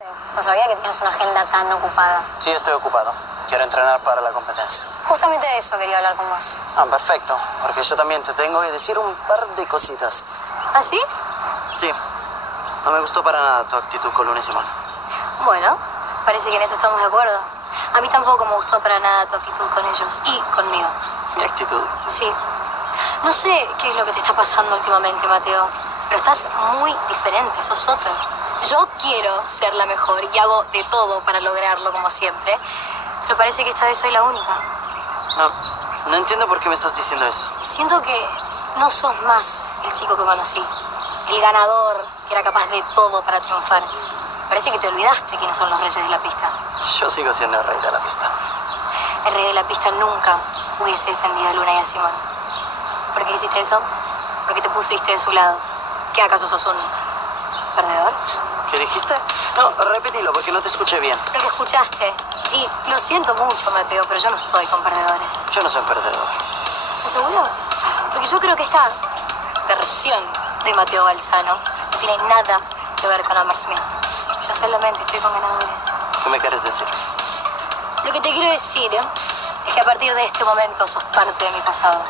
No sabía que tenías una agenda tan ocupada. Sí, estoy ocupado. Quiero entrenar para la competencia. Justamente de eso quería hablar con vos. Ah, perfecto. Porque yo también te tengo que decir un par de cositas. ¿Ah, sí? Sí. No me gustó para nada tu actitud con Luna y Simón. Bueno, parece que en eso estamos de acuerdo. A mí tampoco me gustó para nada tu actitud con ellos y conmigo. ¿Mi actitud? Sí. No sé qué es lo que te está pasando últimamente, Mateo, pero estás muy diferente, sos otro. Yo quiero ser la mejor y hago de todo para lograrlo, como siempre, pero parece que esta vez soy la única. No entiendo por qué me estás diciendo eso. Siento que no sos más el chico que conocí, el ganador que era capaz de todo para triunfar. Parece que te olvidaste quiénes son los reyes de la pista. Yo sigo siendo el rey de la pista. El rey de la pista nunca hubiese defendido a Luna y a Simón. ¿Por qué hiciste eso? ¿Por qué te pusiste de su lado? ¿Qué acaso sos un perdedor? ¿Qué dijiste? No, repetilo porque no te escuché bien. Lo que escuchaste. Y lo siento mucho, Mateo, pero yo no estoy con perdedores. Yo no soy perdedor. ¿Estás seguro? Porque yo creo que esta versión de Mateo Balzano no tiene nada que ver con Amber Smith. Yo solamente estoy con ganadores. ¿Qué me quieres decir? Lo que te quiero decir es que a partir de este momento sos parte de mi pasado.